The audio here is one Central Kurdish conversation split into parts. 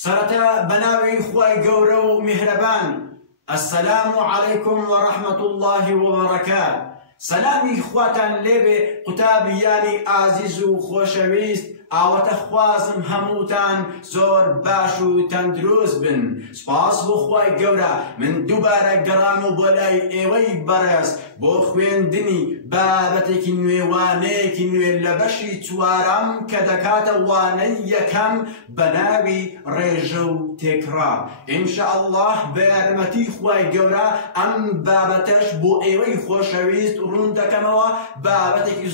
سرتا بناوي خواي قورو مهربان. السلام عليكم ورحمة الله وبركاته. سلامي خواتان لبي قوتابیانی عزیز و خوشویست. ئاوەتە خوازم هەمووتان زۆر باش و تەندروست بن. سپاس بۆ خوای گەورە من دووبارە گەڕام و بۆ لای ئێوەی بەڕێز بۆ خوێندنی بابەتێکی نوێ وانەیەکی نوێ لە بەشی چوارەم کە دەکاتە وانەی یەکەم بە ناوی ڕێژە و تێکرا. ئینشاءالله بە یارمەتی خوای گەورە ئەم بابەتەش بۆ ئێوەی خۆشەویست ڕوون دەکەمەوە. بابەتێکی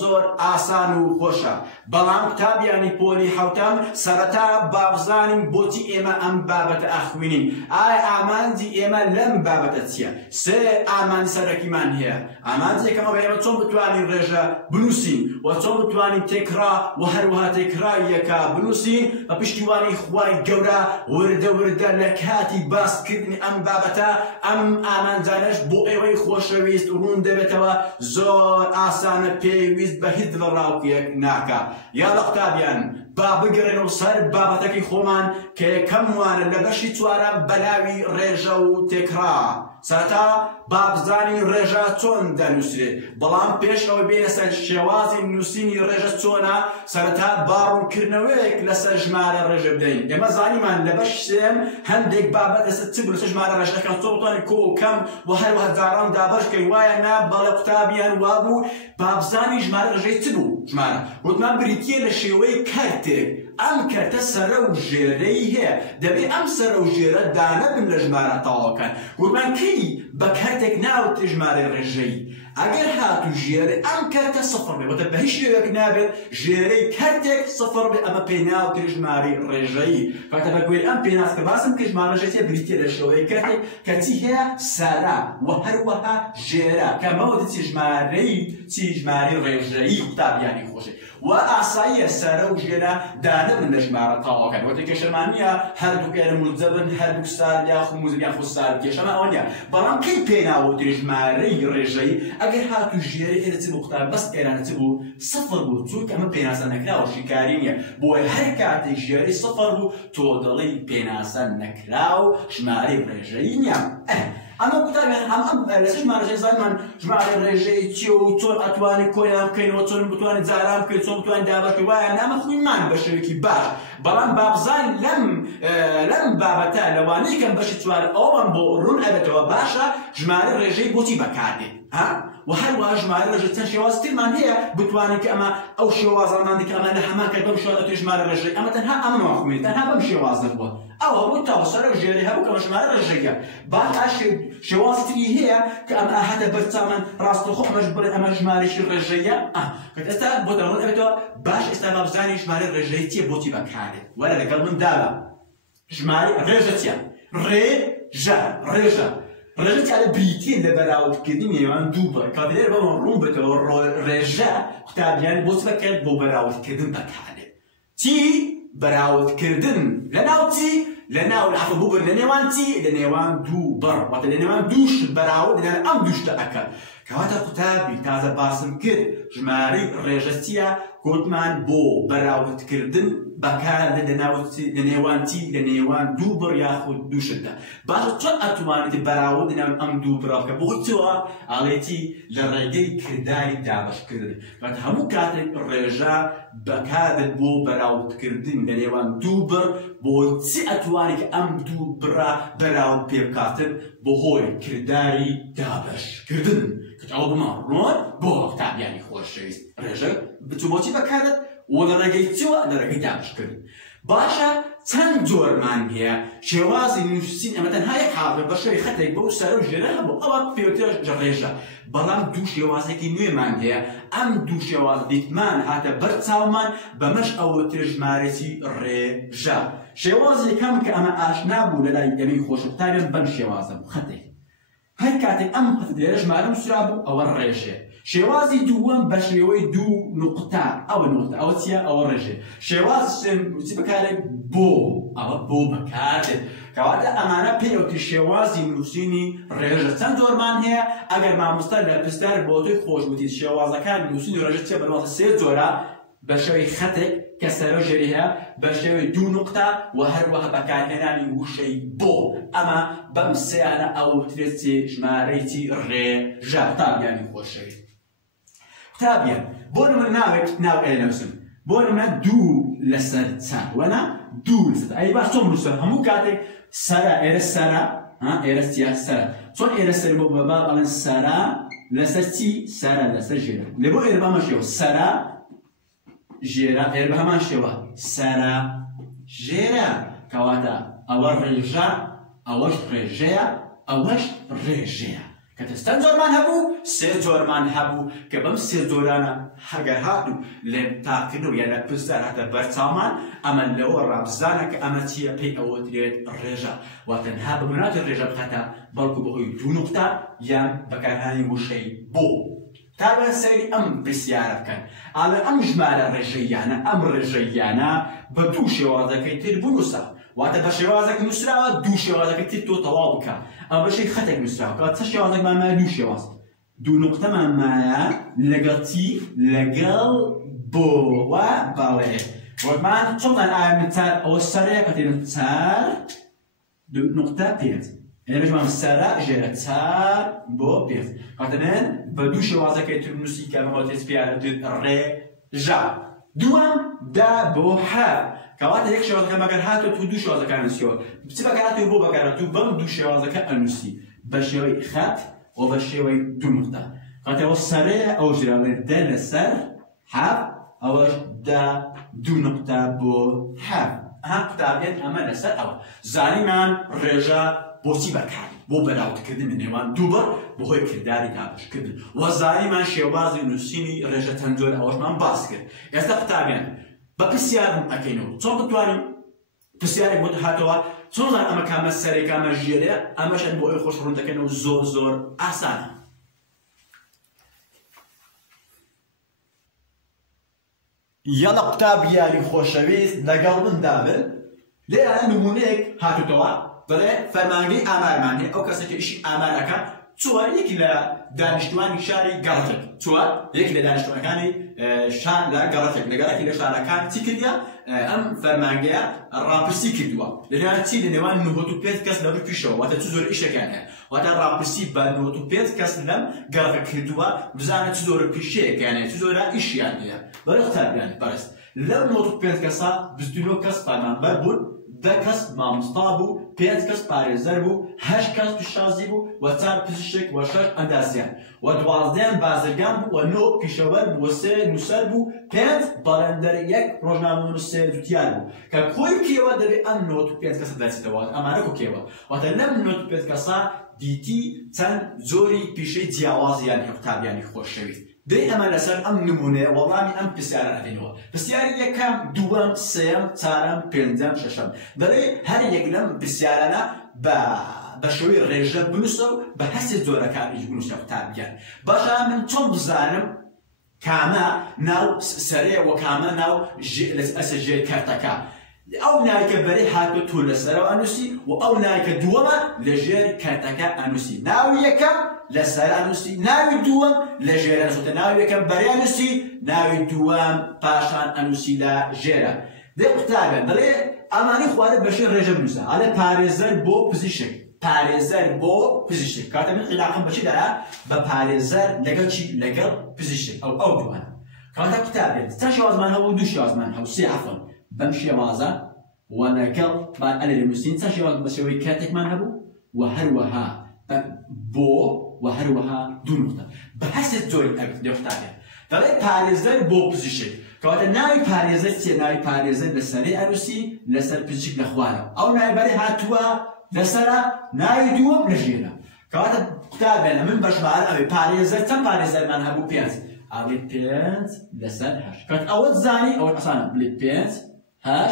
زۆر ئاسان و خۆشە. بەڵام قوتابیانی پۆلی حەوتەم سەرەتا بابزانین بۆچی ئێمە ئەم بابەتە ئەخوێنین. ئایا ئامانجی ئێمە لەم بابەتە چییە؟ سێ ئامانجی سەرەکیمان هەیە. ئامانجی یەکەمە بە ئێمە چۆن بتوانین ڕێژە بنووسین و چۆن بتوانین تێکرا و هەروەها تێکرای یەکە بنووسین بە پشتیوانی خوای گەورە وردە لە کاتی باسکردنی ئەم بابەتە. ئەم ئامانجانەش بۆ ئێوەی خۆشەویست ڕوون دەبێتەوە زۆر ئاسانە، پێویست بە هیچ ڕاوکێک ناکە. یاڵە قوتابیان با بگەڕێنەوە سەر بابەتەکەی خۆمان کە یەکەم وانە لە بەشی چوارە بەلاوی ڕێژە و تێکرا. سەرەتا با بزانین ڕێژە چۆن دەنووسرێت، بەڵام پێش ئەوە بێنە سەر شێوازی نووسینی ڕێژە چۆنە سەرەتا باڕوونکردنەوەیەک لەسەر ژمارە ڕێژە بدەین. ئێمە زانیمان لە بەش سێم هەندێک بابەت لەسەر چ بوو لەسەر ژمارە ڕێژەکان چۆن بتوانین کۆ و کەم و هەروەها جاران دابەشکەی وایە نا بەڵێ قوتابیان وابوو با بزانین ژمارە ڕێژەی چ بوو. ژمارە وتمان بریتیە لە شێوەی کارتێک. ئەم کەرتە سەرە و ژێرەی هەیە، دەبێت ئەم سەرە و ژێرە دانەبن لە ژمارە تەواوەکان. گوتمان کەی بە کارتێک ناوتێ ژمارەی ڕێژەی. ئەگەر هاتو ژێرە ئەم کارتە سەفر بێت، وەتە بە هیچ شێوەیەک نابێت ژێرەی کارتێک سەفر بێت، ئەمە پێی ناوتێ ژمارەی ڕێژەیی. کاتە بەگوێرە ئەم پێناسکە باسم کە ژمارە ڕێژەیە بریتیە لە شێوەی کارتێک کە چی هەیە سەرە و هەروەها ژێرە کە مەوەدە چی ژمارەی ڕێژەیی قوتابیانی خۆشی. و ئاساییە سەرە و ژێرە دانەبن لە ژمارە تەواوەکان. وەتە کێشەمانیە هەردووک ئێرە مولجە بن، هەردووک سال یا موزیکیان خۆ سال کێشەمە ئەوە نییە. بەڵام کەی پێی ناوترێ ژمارەی ڕێژەیی ئەگەر هاتوو ژێرە ئێرە چ بوو قوتاب بەس ئێرانە چ بوو سەفر بوو، چونکە ئەمە پێناسە نەکراوە شیکاری نییە. بۆیە هەر کاتێک ژێرەی سەفر بوو تۆ دەڵێی پێناسە نەکراو ژمارەی ڕێژەیی نییە. ئەمە قوتابیان ئەم لەسەر ژمارە ڕێژەی زانمان ژمارە ڕێژەی چییە و چۆن ئەتوانین کۆیان بکەینەوە، چۆن بتوانین جاران بکەین، چۆن بتوانین دابەشی وایە نامە خوێنمان بە شێوەیەکی باش. بەڵام بابزانین لەم بابەتە لەوانەیە کەم بەشی چوارە ئەومان بۆ ڕوون ئەبێتەوە باشە ژمارە ڕێژەی بۆچی بەکاردێت. و هەروەها ژمارە ڕێژەی چەند شێوازی ترمان هەیە بتوانین کە ئەمە ئەو شێوازانمان کە ئەمە لە هەمان کات بەم شێوازە توی ژمارە ڕێژەی ئەمە تەنها ئەمەوە خوێنین، تەنها بەم شێوازە بووە. ئەوە بوو تاوە سەرە و ژێرەی هەبوو کە ژمارە ڕێژەیە. بعد شێوازی تری هەیە کە ئەمە هەتە بەرچاومان ڕاستەوخۆ ئەمەش بڵێ ئەمە ژمارەیەکی ڕێژەیە. ئێستا بۆ دەڕۆن ئەبێتەوە باش ئێستا با بزانین ژمارەی ڕێژەی چییە بۆچی بەکارێت. وەرە لەگەڵ من دابە ژمارەی ڕێژە چییە؟ ڕێژە ڕێژە چیە بریتیە لە بەراوردکردنی نێوان دوو بڕ. کاتێک بەمە ڕوون بێتەوە ڕێژە قوتابیان بۆچ بەکرێت بۆ بەراوردکردن بەکارێت. چی؟ بەراوردکردن لەناو چی؟ لەناو عەفو بوو لە نێوان چی؟ لە نێوان دوو بڕ، واتە لە نێوان دوو شت بەراورد لە ئەم دوو شتە ئەکات. کەواتە قوتابی تازە باسم کرد ژمارەی ڕێژە چییە؟ گوتمان بۆ بەراوردکردن بەکاردێت لە نێوان چی؟ لە نێوان دوو بڕ یاخود دوو شتدا. باشە چۆن ئەتوانیت بەراورد لەنێوان ئەم دوو بڕە بکە؟ بۆ چۆوە؟ ئاڵێتی لە ڕێگەی کرداری دابەشکردن. کاتە هەموو کاتێک ڕێژە بەکاردێت بۆ بەراوردکردن لە نێوان دوو بڕ بۆ چی ئەتوانیت ئەم دوو بڕە بەراورد پێ بکاتن؟ بەهۆی کرداری دابەشکردن. ئەوە بماڕۆن بۆ قوتابیانی خۆشەویست ڕێژە بچوو بۆچی بەکارێت و لە ڕێگەی چیوە؟ لە ڕێگەی دابەشکردن. باشە چەند جۆرمان هەیە شێوازی نووسین. ئەمە تەنها یەک حاڵە بە شێوەی خەتێک بەو سەرە و ژێرە هەبوو، ئەوە پێوترە ڕێژە. بەڵام دوو شێوازێکی نوێمان هەیە. ئەم دوو شێواز دیتمان هاتە بەرچاومان بەمەش ئەوەتر ژمارەی ڕێژە. شێوازی یەکەم کە ئەمە ئاشنا بوو لە لای ئێمەی خۆش قوتابیان بەم شێوازە بوو خەتێک. هەر کاتێک ئەم لێرە ژمارە نووسرا بوو ئەوە ڕێژێ. شێوازی دووەم بە شێوەی دوو نوقتا ئەوە نوقتا ئەوە چییە؟ ئەوە ڕێژێ. شێوازی بەکارێت بۆ ئەوە بۆ بەکارێت. کەواتە ئەمانە پێوتری شێوازی نووسینی ڕێژە. چەند جۆرمان هەیە؟ ئەگەر مامۆستا لە پرسیار بۆ تۆی خۆشگوتی شێوازەکان نووسینی ڕێژە چییە؟ بەناوبانگ سێ جۆرە بشوي خطك كسر جريها بشوي دو نقطة وهروها بكارهناني وشي بو أما بمسيانا أو تريتي جماريتي رجع طاب يعني خوشي تابيا بون من ناو إلى نفسهم بون من دو لسر سان وانا دو لسر أي باش توم لسر همو كاتك سرا إيرس سرا ها إيرس تيا سرا صون إيرس سرا بابا على سرا لسر تي سرا لسر جيرا لبو إيربا ماشيو سرا جيرا إيربا ماشيو سرا جيرا كواتا أور رجع أوش رجع أوش رجع كتستن زورمان هبو سه زورمان هبو كبم سه زورانا هاجر هادو لم تاكدو يعني بزار هذا برتامان أما لو رابزانا كأمتيا بي أو تريد الرجع وتنها بمنات الرجع بخطا بلكو بهوي دو نقطة يام بكرهاني وشي بو تابع سيري أم بسيارة كان على أم جمال الرجيانا أم رجيانا بدوشي وذاك تربونوسا وأنت بشوازك نسرة دو شوازك تيتو طوابك أما بشي خطك نسرة كات شوازك ما دو شواز دو نقطة ما لقتي لقل بو وبالي ومان شلون أنا مثال أو السريع كتير مثال دو نقطة بيت يعني بجمع السريع جرى مثال بو بيت كاتنين بدو شوازك تيتو نسي كلمة تسبيع رجع دوام دا بو حال كواتا يك شوازك مگر هاتو تو دو شوازك انسيو بتبقى هاتو بو بقرا تو بم دو شوازك انسي بشوي خط وبشوي دو نقطة كواتا والسريع او جرى دا لسر حاب اوش دا دو نقطة بو حاب ها قطابين اما لسر او زاني من رجا بوتي بكار بو بلاوت كردن من نيوان دوبر بهوي كرداري تابش كردن وزاني من شوازي نسيني رجا تندور اوش من باس كرد يستا قطابين بسيارم أكينو صوب تواني بسياري بود هاتوا صوب أما كام سري كام جيرة أما شن بوي خوش رون تكينو زور آسان يلا كتاب يالي خوشويس لقلب دابل ليه أنا نمونيك هاتوا توا بله فرمانجي أمر ماني أو كسر إشي أمر أكا توار يكلا دانشتوان شاري قرطك توار يكلا دانشتوان كاني شان لا قرطك لقرطك إلى شارع كان تكليا أم فرمانجيا رابسي كدوا لأن تي لنوان نهوتو بيت كاس لابد كشوا وتتزور إيش كانها وترابسي بنهوتو بيت كاس لم قرطك كدوا بزاف تزور بيشيك يعني تزور إيش يعني برختار يعني برس لو نهوتو بيت كاسا بزدلو كاس فرمان بربون دكاس ما مصطابو بيت كاس باريزربو هش كاس بشازيبو وتار بزشك وشاش أندازيان ودوازدين بازرگان ونو كشوال وسه نسربو بيت بالندر يك روزنامه نسه دوتياربو كقول كيوا دبي أن نوت بيت كاس دارسي توات أما نكو كيوا وتلم نوت بيت كاسا ديتي تن زوري بيشي دياواز يعني كتاب يعني خوش شويت دي أما لسر أم نمونه والله أم بسيارة أدينوا بسيارة يكام دوام سيام تارم بيندم ششم دلي هل يقلم بسيارنا بشوي رجل بنوسو بحس زورا كان يجي بنوسو كتابيان باشا من توم بزانم كاما ناو سريع وكاما ناو أسجل كارتكا أو نايك بري حاكو طول السرو أنوسي وأو نايك دوما لجير كارتكا أنوسي ناو يكم لسر أنوسي ناو دوام لجير أنوسي ناو يكم بري أنوسي ناو دوام باشان أنوسي لا جيرا ده قطابا دلي أماني خوارد بشير رجل نوسا على باريزر بو بوزيشن باريزر بو بوزيشن كاتم علاقة بشي دارا بباريزر لقل شي لقل بوزيشن أو دوام كانت كتابين تاشي وازمان هو دوشي وازمان هو سي عفوا بمشي وازا ونقل بعد أنا المسلمين تاشي وازمان بسوي كاتك ما هبو وهروها بو وهروها دو نقطة بحس الدول أكتر يختارين دلي باريزر بو بوزيشن كوات ناوي باريزر تي ناوي باريزر لسري أروسي لسر بوزيشن لخوارا أو ناوي بري هاتوا لسرا ناوي دوم لجينا كوات كتابين من باش بعرف باريزر تم باريزر من هبو بيانز أبي بيانز لسر هاش كوات أول زاني أول أصلا بلي بيانز هاش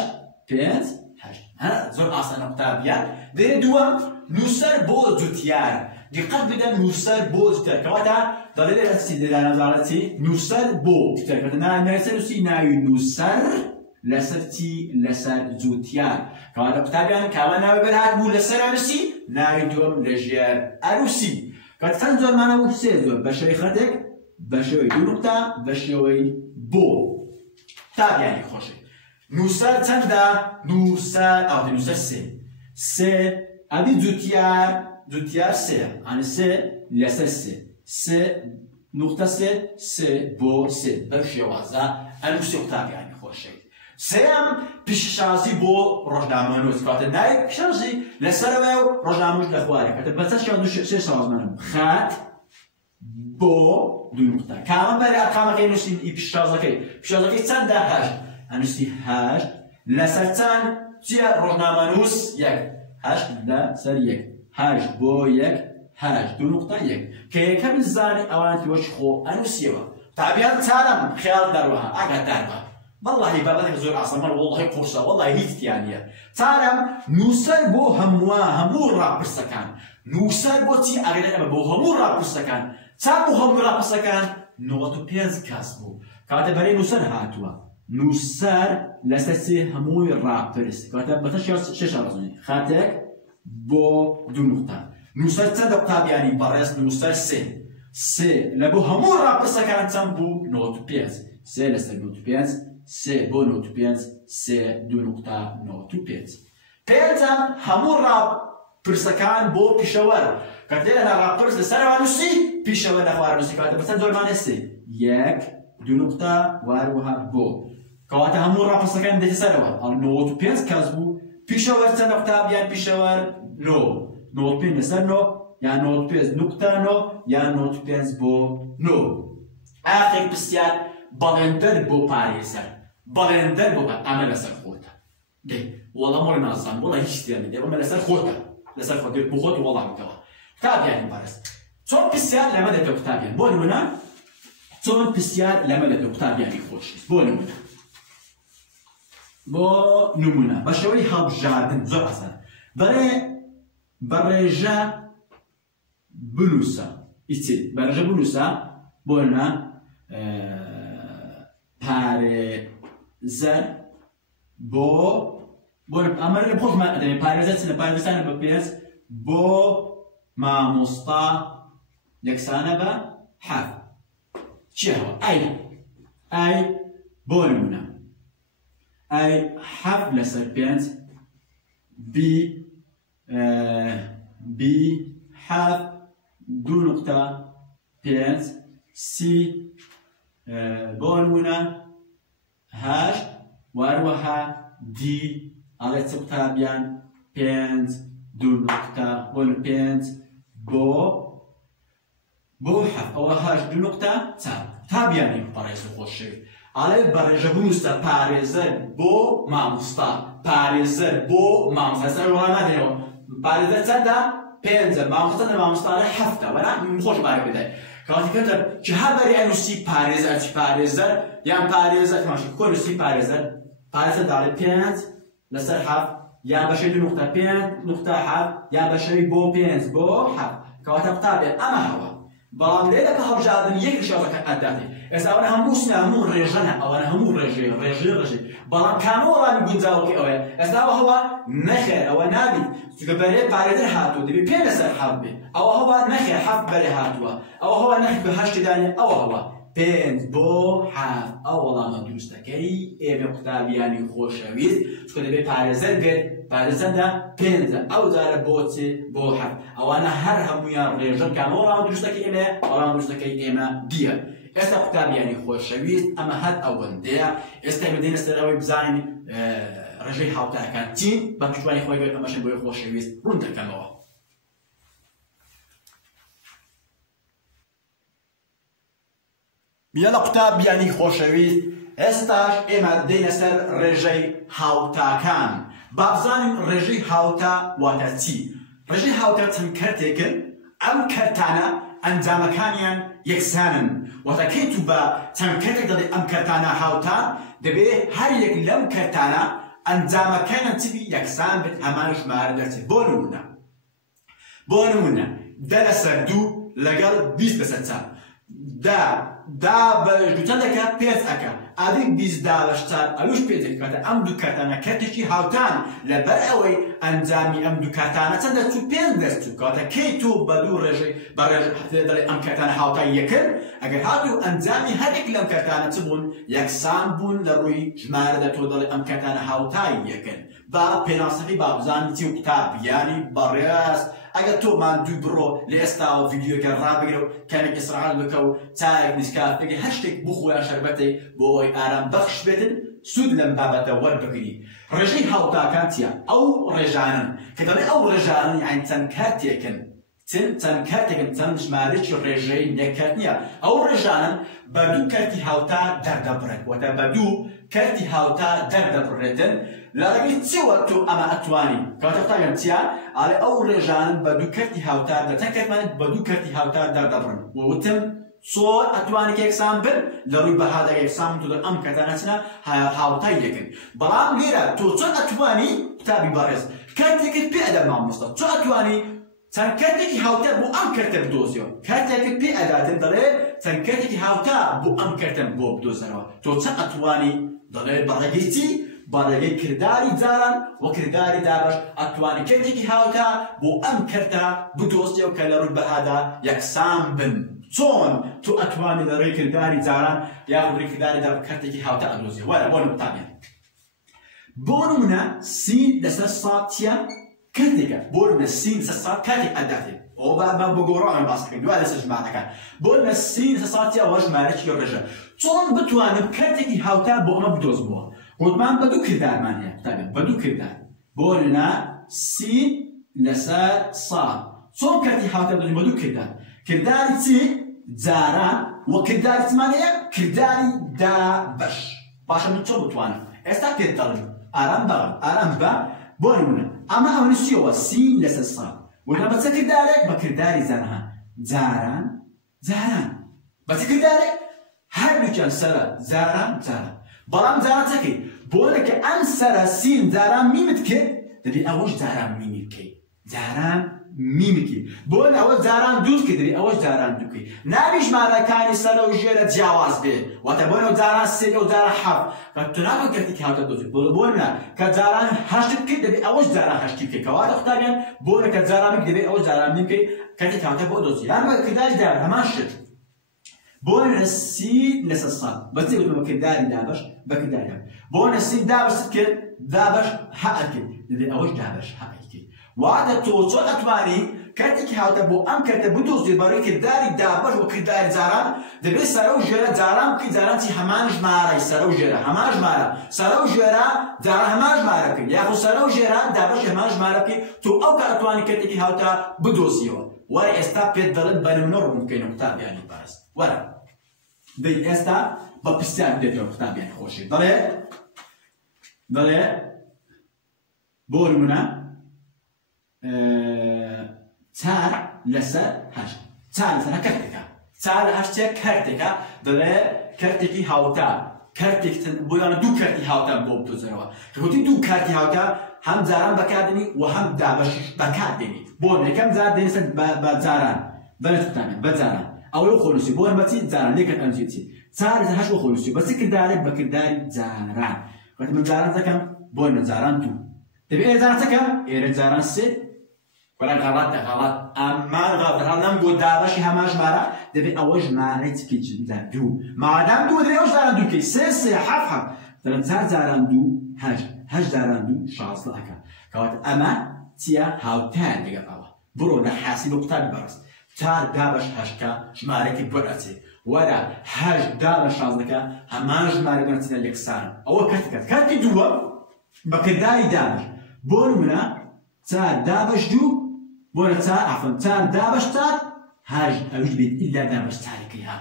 بيانز هاش هنا زور أصلا كتابيان ده دوم نوسر بول جوتيار دقت بدن نوسر بول جوتيار كواتا دلیل اصلی در نظارتی نوسر بول جوتيار كواتا ناوي نوسي ناوي نوسر لسر تي لسر جوتيار كواتا كتابيان كوا ناوي برهات بو لسر أروسي ناوي دوم لجير أروسي كواتا تنزور معنا وسيزور بشوي خدك بشوي دو نقطة بشوي بول قوتابیانی خۆشی نووسەر چەندە نووسەر ئەو نووسەر سێ ئەبی جوتیار سێ ئەنی سێ لەسەر سێ نقطە سێ بۆ سێ بەو شێوازە ئەنووسی قوتابیانی خۆشی سێم پیشەسازی بۆ ڕۆژنامەنووس کاتە نایب پیشەسازی لەسەرەوە و ڕۆژنامەنووس لە خوارێ کاتە بەچە سێ سازمانم خات بۆ دوو نقطە کامە بەرە ئەرقامەکەی نووسی پیشەسازەکەی چەندە هەشت ئەنووسی هەشت لەسەر چەند چیە ڕۆژنامەنووس یەک هەشت لەسەر یەک هەشت بۆ یەک هەشت دوو نقطە یەک کە یەکەم زانی ئەوانتی وەش خۆ ئەنووسیەوە تابیان چارەم خیال دەروەها ئاگادار بە والله بابەتێک زۆر ئاسانە والله قورسە والله هیچ تیان نییە چارەم نووسەر بۆ هەموو ڕاپرسەکان نووسەر بۆچی ئاگادار ئەمە بۆ هەموو ڕاپرسەکان چاپ بۆ هەموو ڕاپرسەکان 95 کەس بوو کاتە بەرەی نووسەر هاتووە نووسەر لەسەر سێ هەمووی ڕاپرس کاتە بەتە شێش ڕازنی خاتێک بۆ دوو نقطە نووسەر چەندە قوتابیانی بەڕێز نووسەر سێ لە بۆ هەموو ڕاپرسەکان چەند بوو 95 سێ لەسەر 95 سێ بۆ 95 سێ دوو نقطە 95 پێنجەم هەموو ڕاپرسەکان بۆ پیشەوەر کاتێ لە ڕاپرس لەسەرەوە نووسی پیشەوەر لە خوارە نووسی کاتە بەچەند زۆرمانە سێ یەک دوو نقطە واروها بۆ کەواتە هەموو ڕاپرسەکان دێتە سەرەوە 95 کەس بوو پیشەوەر چەندە قوتابیان پیشەوەر 95 لەسەر 9 یان 95 نقطە 9 یان 95 بۆ 9 ئاخر پرسیار بەڵێندەر بۆ پارێزەر بەڵێندەر بۆ ئەمە لەسەر خۆتە دێ وەڵام وەڵی نازان وەڵی هیچ تیانی دێ ئەمە لەسەر خۆتە لەسەر خۆت بۆ خۆت وەڵامتەوە قوتابیانی بەڕێز چۆن پرسیار لەمە دێتە قوتابیان بۆ نمونە چۆن پرسیار لەمە دێتە قوتابیانی خۆشویست بۆ نمونە بە شێوەی هەڵبژاردن زۆر ئاسانە بەڕێژە بنووسە بەڕێژە بنووسە بۆ نمونە پارێزەر بۆ ئەمە لە خۆشمان ئەدەمێ پارێزەر چنە پارێزانە بە پێنج بۆ مامۆستا یەکسانە بە حەف چیەوە ئای بۆ نمونە ئای حەف لەسەر پێنج بی حەف دوو نقطە پێنج سی بۆ نمونە هەشت واروەها دی ئەڵێ چ قوتابیان پێنج دوو نقطە بۆ پێنج بۆ حەف ئەوە هەشت دوو نقطە چار قوتابیانی بەڕێز و خۆشەویست ئەڵێ بەڕێژە بنووسە پارێزەر بۆ مامۆستا پارێزەر بۆ مامۆستا سەر وەڵام نادێنەوە پارێزەر چەندە پێنجە مامۆستا مامۆستاڵێ حەفتە وەرا خۆش بارێ بدەیت کاتی کەتە چه هەبەری ئەنووسی پارێزەر یان پارێزەر تماشا کۆ نووسی پارێزەر داڵێ پێنج لەسەر حەفت یان بەشەی دوو نقطە پێنج نقطە حەفت یان بەشەی بۆ پێنج بۆ حەفت کەواتە قوتابێ ئەمە هەوە بەڵام لێرە کە هەڵبژاردن یەک شێوەکە ئەداتێ ئێستا ئەوانە هەموو سنە هەموو ڕێژەنە ئەوانە هەموو ڕێژەی بەڵام کامە وەڵامی گونجاوەکەی ئەوەیە ئێستا هەوە نەخێر ئەوە نابیت چونکە بەرێ پارێزەر هاتووە دەبێت پێ لەسەر حەفت بێ ئەوە هەوە نەخێر حەفت بەرێ هاتووە ئەوە هەوە نەخێر بە هەشتی دانێ ئەوە هەوە پێنج بۆ حەفت ئەو وەڵامە دروستەکەی ئێمە قوتابیانی خۆشەویست چونکە دەبێت پارێزەر بێت پارێزەردا پێنجە ئەو جارە بۆچێ بۆ حەفت ئەوانە هەر هەموویان ڕێژەن کامە وەڵامە دروستەکەی ئێمە وەڵامە دروستەکەی ئێمە دیە ئێستا قوتابیانی خۆشەویست ئەمە هەر ئەوەندەیە ئێستا ئێمە دێنە سەر ئەوەی بزانین ڕێژەی هاوتارەکان چین بە پشتوانی خۆی گەورە ئەمەشن بۆی خۆشەویست ڕوون دەکەمەوە یەڵە قوتابیانی خۆشەویست ئێستاش ئێمە دێنە سەر ڕێژەی هاوتاکان با بزانین ڕێژەی هاوتا واتە چی ڕێژەی هاوتا چەند کەرتێکن ئەم کەرتانە ئەنجامەکانیان یەکسانن واتە کەی تو بە چەند کەرتێک دەڵێ ئەم کەرتانە هاوتا دەبێت هەر یەک لەم کەرتانە ئەنجامەکانیان چبی یەکسان بێت هەمان ژمارە دەرچێت بۆ نمونە دە لەسەر دوو لەگەڵ 20 لەسەر چار دابش دوتەندەکە پێچ ئەکە ئەبێ 20 دابشتار ئەوش پێچێک کاتە ئەم دوو کاتانە کەرتێکی هاوتان لەبەر ئەوەی ئەنجامی ئەم دوو کاتانە چەندە چوو 5 دەستوو کاتە کەی تۆ بە دوو ڕێژەی بەڕێژ دەڵێ ئەم کاتانە هاوتان یەکن ئەگەر هاتوو ئەنجامی هەرێک لەم کاتانە چ بوون یەکسان بوون لە ڕووی ژمارەدا تۆ دەڵێ ئەم کاتانە هاوتای یەکن با پێناسەکەی با بزانین چی و قوتاب یانی بەڕێست ئەگەر تۆ ماندوو بڕۆ لە ئێستاوە ڤیدیۆکە ڕابگرە و کەمێک ئیسراحەت بکە و چایەک نیسکاف بگە هەر شتێک بخۆیان شەربەتێک بۆ ئەوەی ئارام بەخش بێتن سوود لەم بابەتە وەربگری ڕێژەی هاوتاکان چییە ئەو ڕێژانن کە دەڵێ ئەو ڕێژانن یعنی چەند کارتێکن چەند کارتێکن چەند ژمارەی ڕێژەی نەکات نییە ئەو ڕێژانن بە دوو کارتی هاوتا دەردەبڕێت واتە بە دوو کارتی هاوتا دەردەبڕێتن لەڕێگەی چیوە تۆ ئەمە ئەتوانی کاتە قوتابیان چییە ئاڵێ ئەو ڕێژانن بە دوو کارتی هاوتا دەچەند کاتمانێت بە دوو کارتی هاوتا دەردەبڕن ووتم چۆن ئەتوانێک یەکسان بن لە ڕووی بەهادا یەکسان تۆ ئەم کاتانە چنە هاوتای یەکن بەڵام لێرە تۆ چۆن ئەتوانی قوتابی بەڕێز کارتێکت پێ ئەدە مامۆستا چۆن ئەتوانی چەند کارتێکی هاوتا بۆ ئەم کارتە بدۆزیەوە کارتێکت پێ ئەداتن دەڵێ چەند کارتێکی هاوتا بۆ ئەم کارتە بۆ بدۆزنەوە تۆ چەند ئەتوانی دەڵێ بەڕێگەی چی بەڕێگەی کردداری جاران و کردداری دابش ئەتوانی کارتێکی هاوتا بۆ ئەم کارتە بدۆزیەوە کە لە ڕووی بەهادا یەکسان بن چۆن تۆ ئەتوانی لە ڕێی کردداری جاران یاخود ڕێی کردداری دابش کارتێکی هاوتا ئەدۆزیە وایە بۆ قوتابیان بۆ نمونە سین لەسەر ساد چییە کاتێکە بۆ نمونە سین لەسەر ساد کاتێک ئەداتێت ئەو با بۆ گۆڕاوان باس بکەین دوای لەسەر ژمارەکان بۆ نمونە سین لەسەر ساد چییە ئەوە ژمارەیەکی ڕێژە چۆن بتوانم کارتێکی هاوتا بۆ ئەمە بدۆزمەوە گوتمان بە دوو کردارمان هەیە قوتابیان بە دوو کردار بۆ نمونە سین لەسەر ساد چۆن کارتی هاوتا بدۆزین بە دوو کردار کردداری چی جاران و کردداری چمان هەیە کردداری دابش باشە من چۆن بتوانم ئێستا پێت دەڵێم ئارام بەڵێ ئارام بە بۆ نمونە ئەمە ئەوە چیەوە سین لەسەر ساد وتمان بە چ کردارێک بە کردداری جاران جاران بە چ کردارێک هەردووکیان سەرە جاران بەڵام جاران چەکەی بۆ نەکە ئەم سەرە سین جاران میمت کرد دەبێت ئەوەش جاران میمی بکەیت جاران میمکی بۆ ئەوە جاران دوو کرد دەبێت ئەوەش جاران دوو بکەیت نابی ژمارەکانی سەرە و ژێرە جیاواز بێت واتە بۆ ئەوە جاران سێ و جاران حەوت تۆ نابێت کارتێکی هاوتا بدۆزیت بۆ نە کە جاران هەشت کرد دەبێت ئەوەش جاران هەشتی بکەیت کەواتە قوتابیان بۆ نە کە جاران بکەیت دەبێت ئەوەش جاران میم بکەیت کارتێکی هاوتا بۆ دۆزی یان بە کردداری دابش هەمان شت بۆ نە سین لەسەر ساد بەچی وتم بە کردداری دابش بە کردداری دابش بۆ نە سین دابشت کرد دابش حەق کرد دەبێت ئەوەش دابش حەق کرد واتە تۆ چۆن ئەتوانی کارتێکی هاوتا بۆ ئەم کارتە بدۆزیت بەڕێی کردداری دابش و کردداری جاران دەبێت سەرە و ژێرە جاران بکەیت جاران چی هەمان ژمارەی سەرە و ژێرە هەمان ژمارە سەرە و ژێرە جاران هەمان ژمارە بکەیت یاخود سەرە و ژێرە دابش هەمان ژمارە بکەیت تۆ ئەو کە ئەتوانی کارتێکی هاوتا بدۆزیەوە وەرە ئێستا پێت دەڵێن بە نمونە ڕوون بکەینەوە قوتابیانی بەڕێز وەرە دەی ئێستا بە پرسیار بدێتەوە قوتابیانی خۆشی دەڵێ بۆ نمونە چار لەسەر هەشت چار لەسەر کارتێکە چار لە هەشتێک کارتێکە دەڵێ کارتێکی هاوتا کارتێک بۆ یانە دوو کارتی هاوتا بۆ بدۆزەرەوە کە گوتی دوو کارتی هاوتا هەم جاران بەکاردێنی و هەم دابەشیش بەکاردێنی بۆ یەکەم جار دێنیسەر بە جاران بەرەت قوتابیان بە جاران ئەوەی خۆنووسی بۆ بەچی جاران لێکت ئەنجێتی چار لەسەر هەشت بۆ خۆنووسی بە چ کردارێک بە کردداری جاران کاتە من جاران دەکەم بۆ نە جاران دوو دەبێت ئێرە جاران چەکەم ئێرە جاران سێ وەرە غەڵەت ئەمان غەڵەت لەم بۆ دابەشی هەمان ژمارە دەبێت ئەوە ژمارەی چکێکی دوو مادام دوو دەبێت ئەوش جاران دوو بکەیت سێ حەفت دەڵێن چار جاران دوو هەشت جاران دوو شازدە ئەکا کەواتە ئەمە چییە هاوتایان لەگەڵ ئەوە بڕۆ لە حاسیب و قوتابی بەڕست چار دابش هەشتکە ژمارەیەکی بۆ ئەچێ وەرە هەشت دابش شازدەکە هەمان ژمارە بنەچێتە یەکسانە ئەوە کارتی دووە بە کردداری دابش بۆ نمونە چار دابش دوو بۆ نە چار دابش چار هەشت ئەوش بێت ئیلا دابش چارێکی ها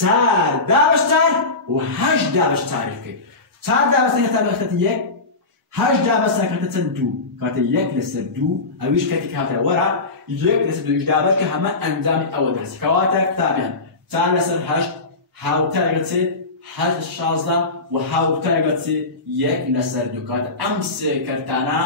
چار دابش چار و هەشت دابش چارێکی چار دابش تا بەخەتی یەک هەشت دابش کاتە چەند دوو کاتە یەک لەسەر دوو ئەویش کاتێک هاتە وەرە یەک لەسەر دوویش دابش کە هەمان ئەنجامی ئەوە دەرسی کەواتە قوتابیان چار لەسەر هەشت هاوتایەکە چێت هەشت شازدە و هاوتایەکە چێت یەک لەسەر دوو کاتە ئەم سێ کەرتانە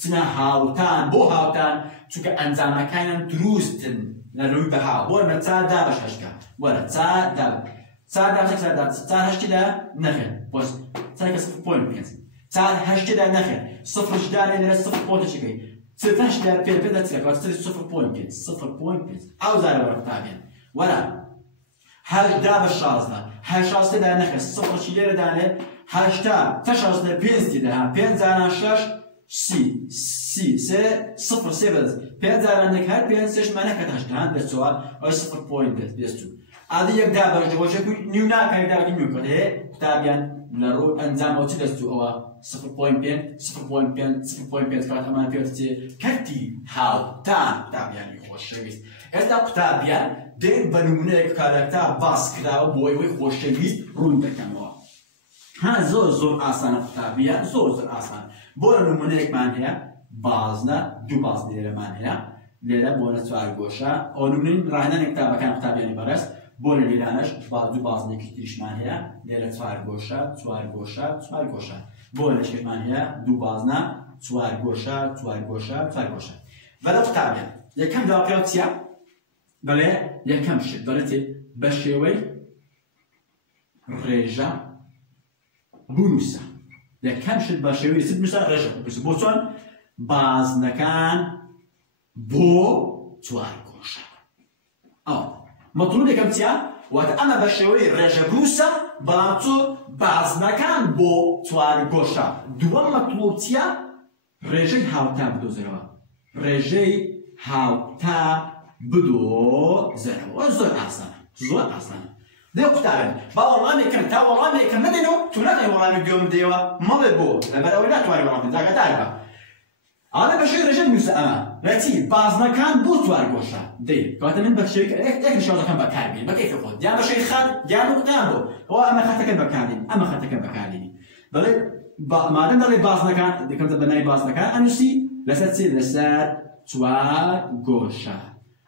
چنە هاوتان بۆ هاوتان چونکە ئەنجامەکانیان دروستن لە ڕووی بەها بۆ نە چار دابش هەشتکە وەرە چار دابش 4 دابش 4 هشت دا نخير بس سايك 0.5 4 هشت دا نخير 0 جدار إلى 0.5 صفر هشت دا بيربدا تسلك وتصير 0.5 أو زار ورا تابين ولا هاش دابش 16 هاش 16 دا نخير 0 شيلة دانه هشتا تشخص ده 5 ده 5 زاران 6 سي صفر سيبز 5 زاران ده هر 5 6 معناه كتاشتان ده سوال أو 0.2 هذا یک دابش ده وجه کوی نیونا کاری دابی میکنه ده تابیان لرو انجام اوتی دستو او 0.5 کات امان پیرتی کتی هاو تام تابیانی خوشگیست از تا تابیان دین بنمونه کارکتا باس کرده بوی خوشگیست رون دکمه ها زور آسان تابیان زور آسان بور نمونه یک معنیه بازنا دو باز دیره معنیه لیره بونه سوال گوشه او نمونه راهنن کتاب کن تابیانی برس بونه لیرانش دو باز نکتیش معنیه لیره سوال گوشه بونش که معنیه دو بازنا سوال گوشه ولی تابیان یکم داخلیاتیا بله یکم شد بله تی بشوی رجا بونوسا یکم شد باشوی سب نوسا رجا بونوسا بوچون باز نکن بو توار گوشه مطلوب یکم تیا وقت اما باشوی رجا بونوسا بلانتو باز نکن بو توار گوشه دوام مطلوب تیا رجای هاوتا بدو زروا رجای هاوتا بدو زروا زور آسان ده قطعاً والله میکن تا والله میکن ندینو تو نداری والله میگم دیوا ما ببو لبر اولی تواری والله داغ داربا آن بشوی رجل میشه اما رتی باز نکن بو توار گوشه دی قاطع من بشوی یک نشان کن بکاربین بکیف خود یا بشوی خد یا نقطه بو او اما خطه کن بکاربین ولی مادام داری باز نکن دیگه بنای باز نکن انوسی لسر توار گوشه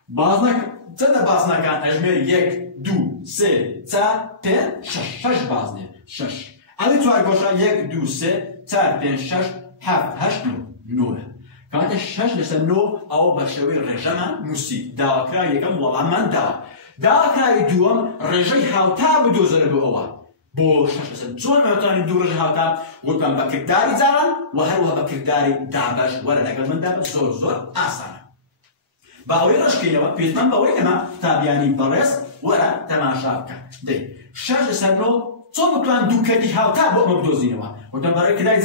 باز نکن چند باز نکن اجمیر 1 2 3 4 5 6 باز نه 6 علی توار گوشه 1 2 3 4 5 6 7 8 9 كانت 6 لسه 9 او بشوي رجما موسي داكرا يكم والله من داكرا يدوم رجي هاوتا بدوزر بو بو 6 لسه جون ما دو رجي هاوتا وكان بكرداري زاران وهروها بكرداري دابش ولا دقل من دابش زور آسان باوي رشكينوا بيتمن باوي كما تابياني برس ولا تماشا دي 6 لسه 9 صوم كان دوكدي هاوتا بو مبدوزينوا وكان بري كداي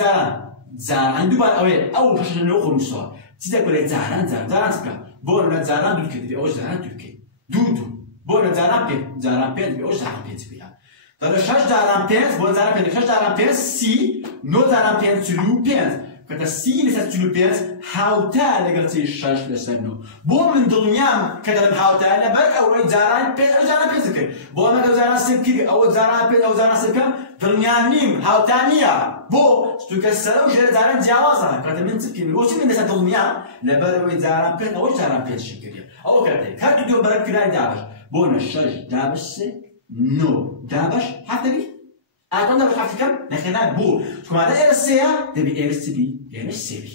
زاران دوبار أول فشل نأخذ مسوا تيجي كله زاران سكا بورنا زاران دول كده أو زاران دول كده دو بورنا زاران بيت أو زاران بيت بيا ترى شش زاران بيت بورنا زاران بيت شش زاران بيت سي نو زاران بيت سلو بيت كده سي لسه سلو بيت هاوتا لقيت شش لسه نو بو من دنيام كده هاوتا أنا بق أو زاران بيت كده بورنا زاران سكي أو زاران بيت أو زاران سكام دنيا نيم هاوتانيا بو تكسروا جرى زاران جوازها كده من تبكي وش من نسات دنيا لبروا زاران بيت أو زاران بيت شكريا أو كده كده ديو برا كده دابش بون الشج دابش نو دابش حتى بي أتمنى بس حتى كم نخلنا بو كم هذا إرسيا تبي إرسبي إرسبي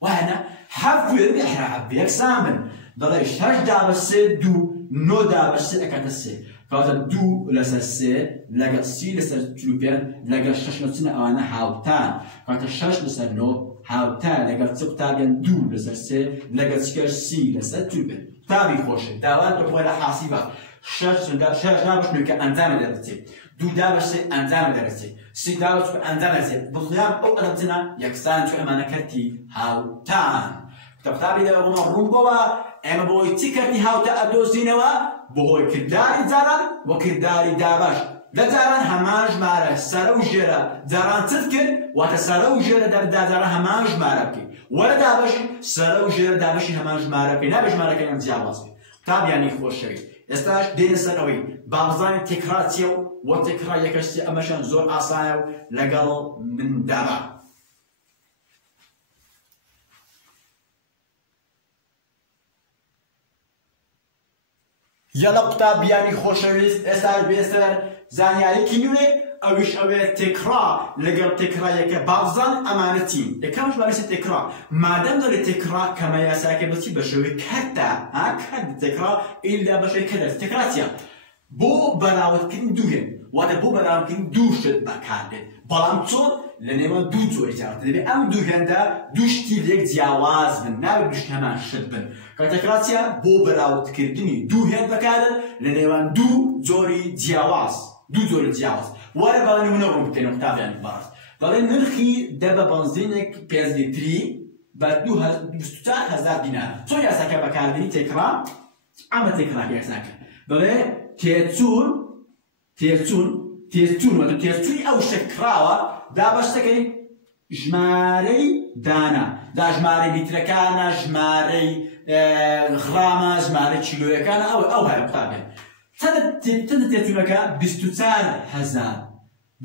وهنا حفوا يبي إحراب بيكسامن ضل الشج دابش دو نو دابش أكاد السي فهذا دو لسه لقى سي لسه تلوبيان لقى الشش نفسنا أنا هاوتان فهذا الشش لسه نو هاوتان لقى تبتابين دو لسه سي لقى سكش سي لسه تلوبيان تابي خوشه داوات ولا حاسبة شش دابش نوك أنزام درسي دو دابش أنزام درسي سي دابش أنزام درسي بالغياب أو أدبتنا يكسان شو أمانة كرتي هاوتان تبتابي ده وما روبوا أما بوي تكرتي هاوتا أدوسينوا بوي كداري زاران وكداري دابش لا زاران هماج ماره سرو جرا زاران تذكر وتسرو جرا زاران هماج ماره ولا دابش سرو جرا دابش هماج ماره نبش ماره كان جواز طب يعني خوش شيء استاش دين سنوي بعضان تكراتيو وتكرا يكشتي امشان زور اصايو لقل من دابا يلا قطاب يعني خوشويست استار بيستر زانيالي كينوي اوش اوه تكرار لقل تكرار يكا بعضان امانتين يكامش باريس تكرار مادام داري تكرار كما يساكي بسي بشوي كتا كد تكرار إلا بشوي كدا تكراتيا بو بلاوت كن دوهن واتە بۆ بەراوردکردن دوو شت بەکاردێت بەڵام چۆن لە نێوان دوو جۆری جیاوازە دەبێت ئەم دوو هێندە دوو شتی لێک جیاواز بن نابێت دوو شت هەمان شت بن کاتێکراتیا بۆ بەراوردکردنی دوو هێند بەکارن لە نێوان دوو جۆری جیاواز وارە باڵێ نمونەڕوون بکەین قوتابیان باڕاست بەڵێ نرخی دەبە بەنزینێک 5 لیتری بە 24,000 دینار چۆن یاساکە بەکاردنی تێکڕا ئەمە تێکڕاکە یاساکە بەڵێ تێچوونی ئەو شەکراوە دابەشتەکەی ژمارەی دانا دا ژمارەی لیترەکانە ژمارەی غرامە ژمارەی کیلۆیەکانە ئەو هەیە قوتابیان چەندە تێچوونەکە 24,000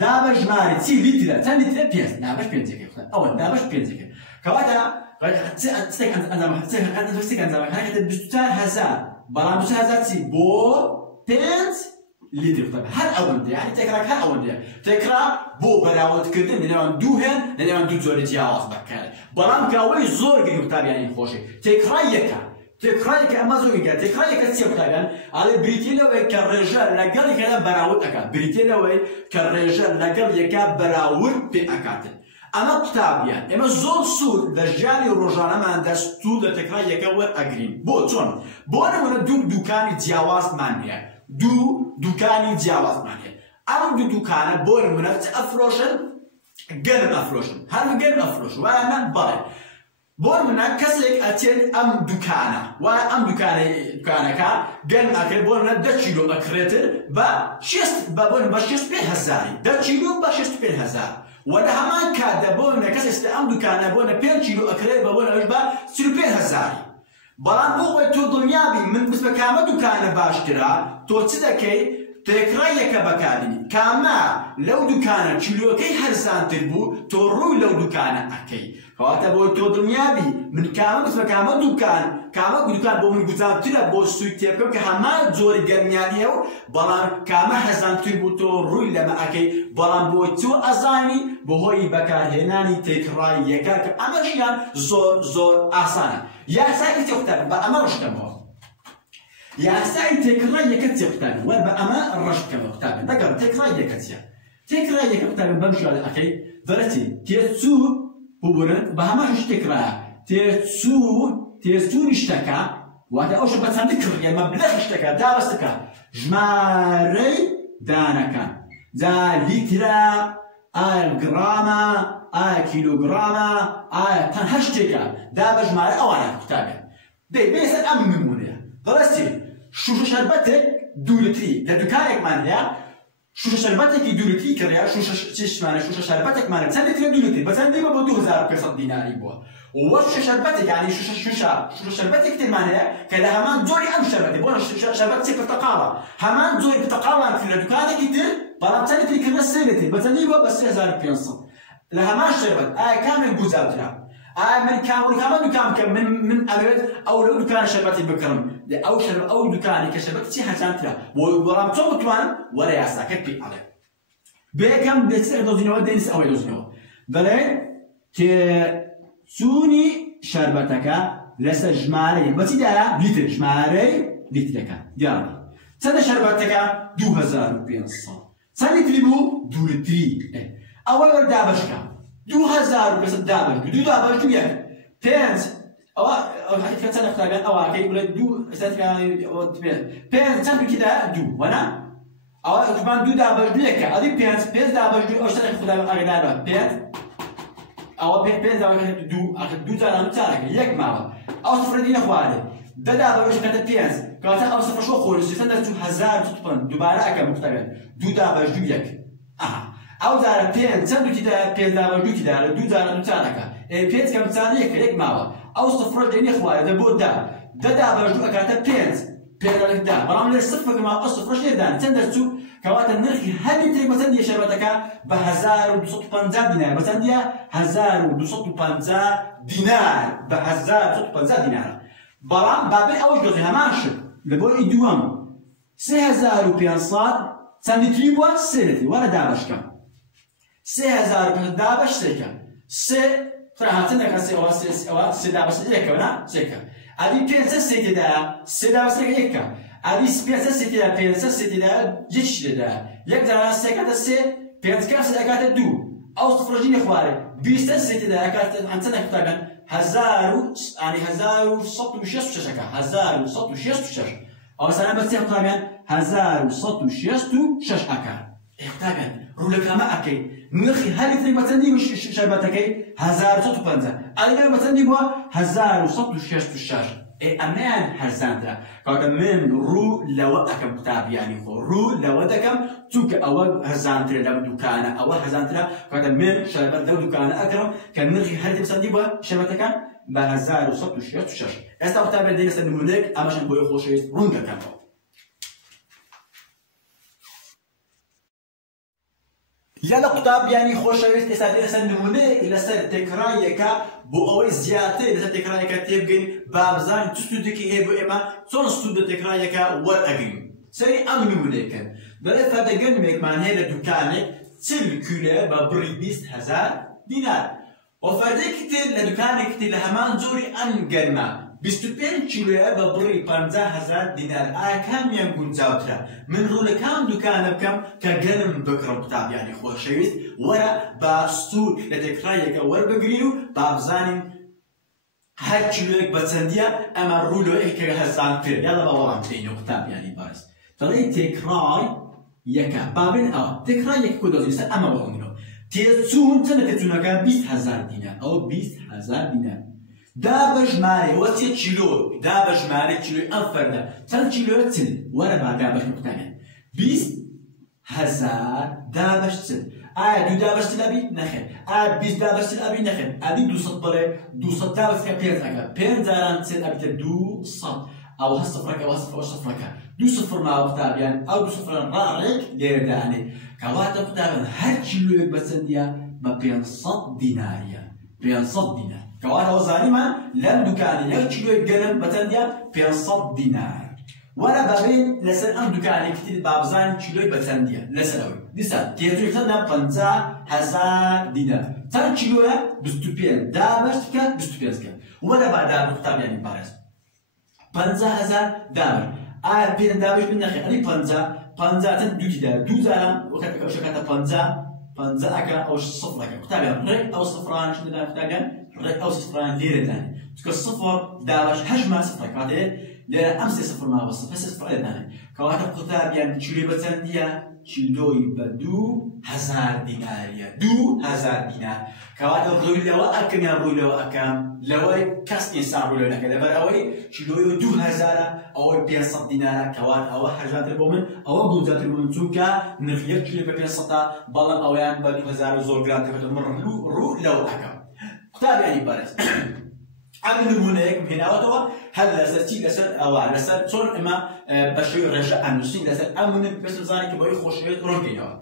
دابە ژمارە چی لیترە چەند لیترە 5 دابەش 5ەکە ئەوە دابەش 5ەکە کەواتە شتێک ئەنجامەکانەکەتە 24,000 بەڵام 24,000 چی بۆ 5 لیتر قوتابە هەر ئەوەندە یعنی تێکراک هەر ئەوەندەیە تێکرا بۆ بەراوردکردن لە نێوان دوو هێن لە نێوان دوو جۆرە جیاواز بەکارێت بەڵام کاوەی زۆر گرنگ قوتابیانی خۆشی تێکرا یەکە ئەمە زۆر گرنگە تێکرا یەکە چییە قوتابیان ئاڵێ بریتیە لەوەی کە ڕێژە لەگەڵ یەکەدا بەراورد ئەکات بریتیە لەوەی کە ڕێژە لەگەڵ یەکە بەراورد پێ ئەکاتن ئەمە قوتابیان ئێمە زۆر سوود لە ژیانی ڕۆژانەماندا سوود لە تێکرا یەکە وەرئەگرین بۆ چۆن بۆ نمونە دوو دوکانی جیاوازمان هەیە دوکانی جیاوازمان هەیە ئەم دوو دوکانە بۆ نمونە ئەفرۆشن گەرم ئەفرۆشن هەر گەرم ئەفرۆشن وایە بەڵێ بۆ نمونە کەسێک ئەچێت ئەم دوکانە وایە ئەم دوکانەکە گەرم ئەکرێت بۆ نمونە 10 کیلۆ ئەکرێتر بە 65,000 10 کیلۆ بە 65,000 ولا همان كادا بونا كسست أم دكانة بونا 5 كيلو أكري بونا وجبة 35,000 بلان بوه تو دنيا بي من بس بكامة دكانة باشترا تو تدكي تكريك بكادني كاما لو دكانة كيلو كي هرسان تربو تو روي لو دكانة أكي خواتا بوه تو دنيا بي من كاما بس بكامة دكان بو من قزان تلا بو سويتيبكم كهما زوري جرميانيو بلان كاما هرسان تربو تو روي لما أكي بلان بوه تو أزاني بوهي بكار هناني تكريك أما شيان زور آسانه یاسای تێکتان بە ئەمە ڕشتەمەوە یاسای تێکڕا یەکە تێکتان وەر بە ئەمە ڕشتکەمەوە قوتابن دەگەڕ تێکڕا یەکە چییە تێکڕا یەکە قوتابن بەم شێوازە ئەکەی بەرەچی تێچوو ببورن بە هەمان شتێکڕایە تێچوونی شتەکە واتە ئەوش بە چەندی کڕیە مەبلەغی شتەکە دابەستەکە ژمارەی دانەکان جا لیترە ئایا گرامە ئایا کیلۆگرامە ئایا تەن هەر شتێکە دابە ژمارە ئەوانە قوتابیان بێسەر ئەم نمونەیە بەڕاستی شوشە شەربەتێک 2 لیتری لە دوکانێکمان هەیە شوشە شەربەتێکی 2 لیتری کڕیا شوشە شەربەتێکمانە چەند لیترە 2 لیتر بەچەند دیمە بۆ 2,500 دیناری بووە وە شوشە شەربەتێک یعنی شوشە شەربەتێک ترمان هەیە کە لە هەمان جۆری ئەم شەربەتێ بۆ شەربەت چی پرتەقاڵە هەمان جۆری پرتەقاڵان کرد لە دوکانێکی تر بەڵام چەند لیتری کردنە 3 لیتر بەچەند دیمە بە 3,500 لە هەمان شەربەت ئایا کامێک گوزارترا ئایا من کامە دوکان بکەم من ئەوێت ئەو لەو دوکانە شەربەتی بکڕم ئەو دوکانی کە شەربەت چی هەچانترا بەڵام چۆن بتوانم وەرە یاساکەت پێی ئەڵێ بەیەکەم دەچێت دۆزینەوە دەنیس ئەوەی دۆزینەوە بەڵێ تێچوونی شەربەتەکە لەسەر ژمارەی بەچیدایە لیتر ژمارەی لیترەکە دیارە چەندە شەربەتەکە 2,500 چەند لیتری بوو 2 لیتری ئەوە وەردابەشکە 2,500 دابەش 2 دابەش 2 یەک 5 ئەوە حەقیقەت چەند قوتابیان ئەوەکەی بڵێ 5 چەند دوکیدا 2 وەنا ئەوە ئەتوان 2 دابەش 2 یەکە ئەدی 5 دابەش 2 ئەو شتێکی قوتابیان ئاگادارە 5 ئەوە 5 دابەش 2 جاران چارەکە یەک ماوە ئەو سفرە دی نەخوارێ 10 دابەش کەتە 5 کەواتە ئەو سفرە شۆ خۆرجی چەندە 1,000 دووبارە ئەکەم قوتابیان 2 دابەش 2 یەک ئەو جارە 5 چەند دوکیدا 5 دابەش 2 کیدارە 2 جاران چارەکە 5 کەم چار یەک ماوە ئەو سفرە دی نەخوارێ بۆ 10 دابەش 2 ئەکاتە 5 پێدەڵێکدا بەڵام لێ سفرەکەما ئەو سفرەش لێدان چەند دەرچوو کەواتە نرخی هەر لیترێک بەچەندیە شەربەتەکە بە 1,250 دینار بەچەندیە 1,250 دینار بە 1,250 دینارە بەڵام بابێ ئەوەش دۆزی هەمان شت لە بۆی دووەم 3,500 چەند لیتری بووە 3 لیتری وەرە دابەشکەم 3,500 دابەش سێکە هاتنەکە ئەوە سێ دابەش یەکەوە نا سێکە ئەدی 5 سێکێدایە 3 دابەش یەکە ئەلیس پێنجە سێتیدا پێنجە سێتیدا یەکیش لێدا یەک داران سێ کاتە سێ پێنج کەم سێ ئەکاتە دوو ئەو سفرەژی نەخوارێ بیستە سێتیدا ئەکاتە چەندە قوتابیان 1166 ئەکا 1166 ئەو سەلام بەچێ قوتابیان 1166 ئەکا قوتابیان ڕوولەکامە ئەکەی نرخی هەر لیترێک بەچەندی شەربەتەکەی 1150 ئەلێ بەچەندی بووە 1166 ئەمەیان هەرزاندرا کاتە من ڕوو لەوە ئەکەم قوتابیانی خۆ ڕوو لەوە دەکەم چونکە ئەوە هەرزانترە لەم دوکانە ئەوە هەرزانترە کاتە من شەربەت لەو دوکانە ئەکەم کە نرخی هەر بەچەندی بووە شەربەتەکان بە 1166 ئێستا قوتابیان دێنە سەر نمونەیەک ئەمەشم بۆی خۆشەویست ڕوون دەکەمەوە لەنە قوتابیانی خۆشەویست ئێستا دێنە سەر نمونەیەک لەسەر تێکڕایەکە بۆ ئەوەی زیاتر لەسەر تێکڕایەکە تێبگەین با بزانین چ سوودێکی هەیە بۆ ئێمە چۆن سوود لە تێکڕایەکە وەرئەگرین سەری ئەم نمونەیەکەن دەڵێ فەردەگەنمێکمان هەیە لە دوکانێک 40 کیلۆ بە بڕی 20,000 دینار و فەردێکی تر لە دوکانێکی تر لە هەمان جۆری ئەم گەرمە 25 کیلۆیە بە بڕی 50,000 دینار ئایا کامیان گونجاوترە من ڕوو لە کام دوکانە بکەم کە گەرم بکڕم قوتابیانی خۆشەویست وەرە با سوود لە تێکڕایەکە وەربگرین و با بزانین هەر کیلۆیەک بە چەندیە ئەمە ڕوو لەوەیەک کە هەرزانتر یاڵە بە وەڵام بدەینەوە قوتابیانی باز دەڵێ تێکڕای یەکە بابن ئەوە تێکڕای یەک کۆ دۆزین سەر ئەمە وەڵامینەوە تێچوون چەندە تێچوونەکە 20,000 دینار ئەوە 20,000 دینار دا بەژمارێ وە چێ کیلۆ دا بەژمارێ کیلۆی ئەم فەردە چەند کیلۆ چل وەرە با دا بەش قوتابیان 20,000 دا بەش چل ئایا دوو دا بەش چل ئەبی نەخێر ئایا 20 دا بەش چل ئەبی نەخێر ئەبی 200 بڵێ 200 دا بەش پێنج ئەکە پێنج جاران چل ئەبیتە 200 ئەو هەست سفرەکە ئەوە سفرەکە دوو سفر ماوە قوتابیان ئەو دوو سفران ڕاڕێک لێرەدانێ کەواتە قوتابیان هەر کیلۆیەک بە چەندیە بە 500 دیناریە 500 دینار کەواتە ئەوە زانیمان لەم دوکانی یەک کیلۆیەک گەرم بە چەندیە 500 دینار وەرە بابین لەسەر ئەم دوکانێکی تر با بزانین کیلۆی بە چەندیە لەسەرەوەی دیسان تێچووی چەندە 50,000 دینار چەند کیلۆیە 25 دا بەش بکە 25 کە وەرە با دا قوتابیانی بارەز 50,000 دابش ئایا پێنج دابش بن نەخێ ئەنی 50 چەند دووتیدا دوو جاران وەکاتەکە ئەو شەکاتە 50 ئەکە ئەو سفرەکە قوتابیان ڕێک ئەو سفران شدەدا قوتابیان ڕێک ئەو سفران لێرەدانێ چونکە سفر دابش هەژمان سفرە کاتێ لێرە ئەم سێ سفر ماوە سفر سێ سفر لێدانێ کەواتە قوتابیان کیلۆی بە چەندیە کیلۆی بە 2,000 دیناریە 2,000 دینار کەواتە ڕووی لەوە ئەکەم یان ڕووی لەوە ئەکەم لەوەی کەس ئینسان ڕووی لەوە نەکە لەبەر ئەوەی کیلۆی 2,000 ئەوەی 500 دینارە کەواتە ئەوە هەرزانتر بۆ من ئەوە گونجاتر بۆ من چونکە نرخ یەک کیلۆ بە 500 بەڵام ئەویان بە 2,000 زۆر گرانتر دەکەن من ڕوو لەوە ئەکەم قوتابیانی بەرز ئەم نمونەیەکم هێناوەتەوە هەر لەسەر چی لەسەر ئەوە لەسەر چۆن ئێمە بە شێوەی ڕێژە ئەنووسین لەسەر ئەم نمونەیەک پێویستە بزانین کە بەوەی خۆشەویست ڕۆنگەینەوە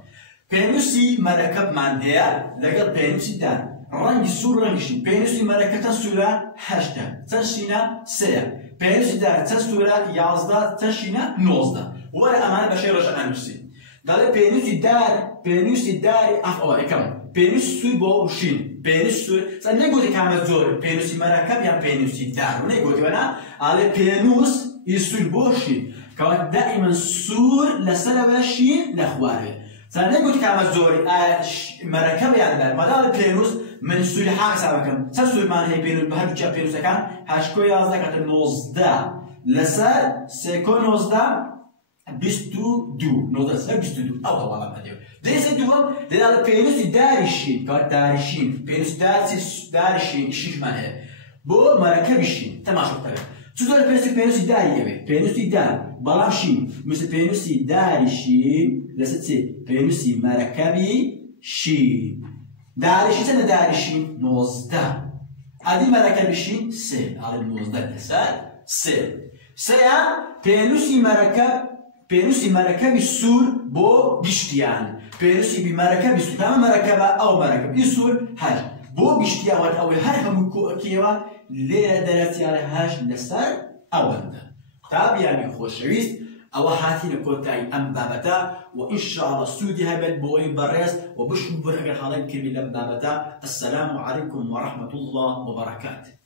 پێنووسی مەرەکەبمان هەیە لەگەڵ پێنووسی دان ڕەنگی سوور ڕەنگیشین پێنووسی مەرەکە چەند سوورە 8 چەند شینە 3 پێنووسی دار چەند سوورە 11 چەند شینە 19 وەرە ئەمانە بە شێوەی ڕێژە ئەنووسین دەڵێ پێنووسی داری ئەفئەوە یەکەم پێنووسی سوور بۆ شین پێنووسی سوور چەند نەیگوتی کامە زۆر پێنووسی مەرەکەب یان پێنووسی دار نەیگوتیوەنا ئاڵێ پێنووس سوور بۆ شین کەواتە دائیمەن سوور لەسەرەوە شین لە خوارێ چەند نەیگوتی کامە زۆری مەرەکەب یان دار مەداڵێ پێنووس من سووری حاق حساب دەکەم چەند سوورمان هەیە پێنووس بە هەردوو پێنووسەکان 8 11 کاتە 19 لەسەر 3 19 22 ئەو هەواڵە هەدێو دەیسە دووەم دەداڵە پێنووسی داریشین کات داریشین پێنووسی داریشین شیشمان هەیە بۆ مەرەکەبی شین تەماشا بکەن چطور پێنووسی داری ئەوێ پێنووسی دار بەڵام شین مثل پێنووسی داری شین لەسەر چێ پێنووسی مەرەکەبی شین داریشین چەندە داریشین 19 ئادی مەرەکەبی شین 3 ئاڵێ 19 لەسەر 3 سەیان پێنووسی مەرەکەبی سوور بۆ گشتیان پێنووسی مەرەکەبی سوور تامە مەرەکەبە ئەو مەرەکەبی سوور هەر بۆ گشتیاوەت ئەوەی هەر هەموو کۆکیەوە لێرە دەرەچیانە هەش لەسەر ئەوەندە قوتابیانی خۆشەویست ئەوە هاتینە کۆتایی ئەم بابەتە و ئینشاءڵڵا سوودی هەبێت بۆەوەی بەڕێز و بشم بر ئەگەر هەڵەی کردی لەم بابەتە. السلام عەلەیکم وەڕەحمەتوڵڵاه وبەرەکاتوه.